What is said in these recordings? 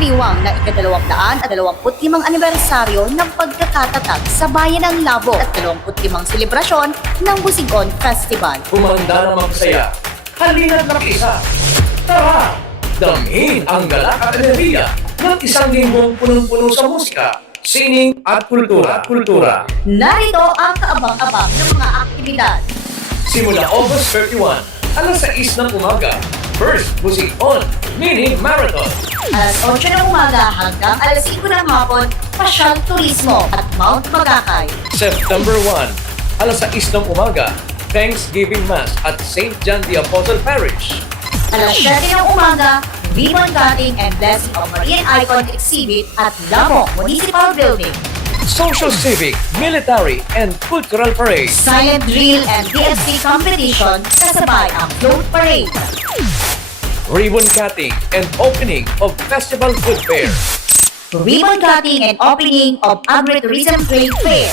Diniwang na ika-225 anibersaryo ng pagkakatatag sa Bayan ng Labo at 25 selebrasyon ng Busig Festival. Humanda namang saya, halina't nakisa. Tara, damhin ang galak at enerhiya ng isang linggong punong-puno sa musika, sining at kultura. Narito ang kaabang-abang ng mga aktibidad. Simula August 31, alas 6 ng umaga, First Busig Mini Marathon. Alas 8 ng umaga hanggang alas 5 ng hapon, Pasyal Turismo at Mount Magakay. September 1, alas 6 ng umaga, Thanksgiving Mass at St. John the Apostle Parish. Alas 7 ng umaga, ribbon cutting and blessing of Marian Icon Exhibit at Lamo Municipal Building. Social Civic, Military and Cultural Parade. Silent drill and DFC competition kasabay ang float parade. Ribbon cutting and opening of Festival Food Fair. Ribbon cutting and opening of Agritourism Trade Fair.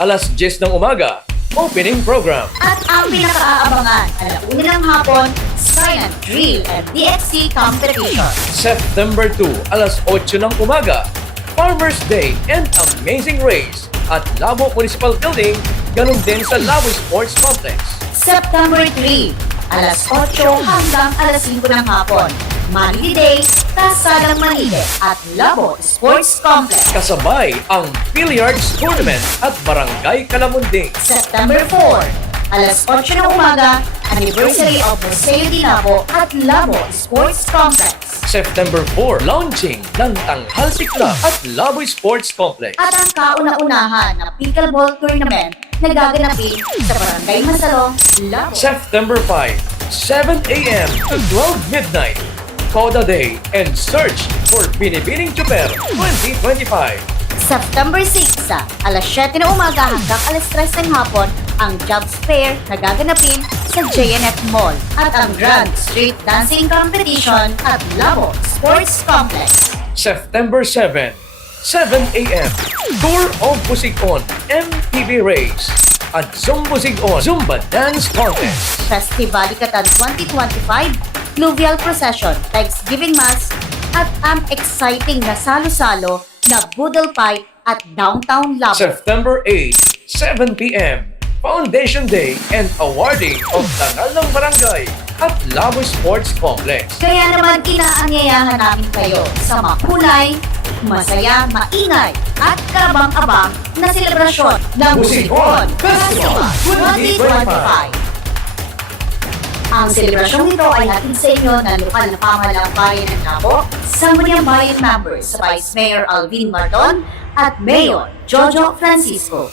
Alas 10 ng umaga, opening program. At ang pinaka-aabangan, alauna ng hapon, silent drill and DFC competition. September 2, alas 8 ng umaga, Farmers Day and Amazing Race at Labo Municipal Building, ganun din sa Labo Sports Complex. September 3, alas 8 hanggang alas 5 ng hapon, Manili Day, Kasadang Manili at Labo Sports Complex. Kasabay ang Billiards Tournament at Barangay Calamunding. September 4, alas 8 ng umaga, Anniversary of Museo de Labo at Labo Sports Complex. September 4, launching ng Tanghalsi Club at Labo Sports Complex. At ang kauna-unahan na pickleball tournament na gaganapin sa Barangay Masalong, Labo. September 5, 7 a.m. to 12 midnight, Coda Day and Search for Binibining Chuper 2025. September 6, alas 7 na umaga hanggang alas 3 ng hapon, ang Jobs Fair na gaganapin sa JNF Mall at ang Grand Street Dancing Competition at Labo Sports Complex. September 7, 7 a.m. Tour of Busig MTV Race at Zumbusig Zumba Dance Contest. Festival Ikatan 2025, Fluvial Procession, Thanksgiving Mass at ang exciting na salo-salo na Boodle Fight at Downtown Labo. September 8, 7 p.m. Foundation Day and Awarding of Tangal ng Barangay at Labo Sports Complex. Kaya naman inaanyayahan namin kayo sa makulay, masaya, maingay at kabang-abang na selebrasyon ng Busig Festival 2025. Ang selebrasyong ito ay hatid sa inyo ng lokal na pamahalaang bayan ng Labo, Sangguniang Bayan members sa Vice Mayor Alvin Marton at Mayor Jojo Francisco.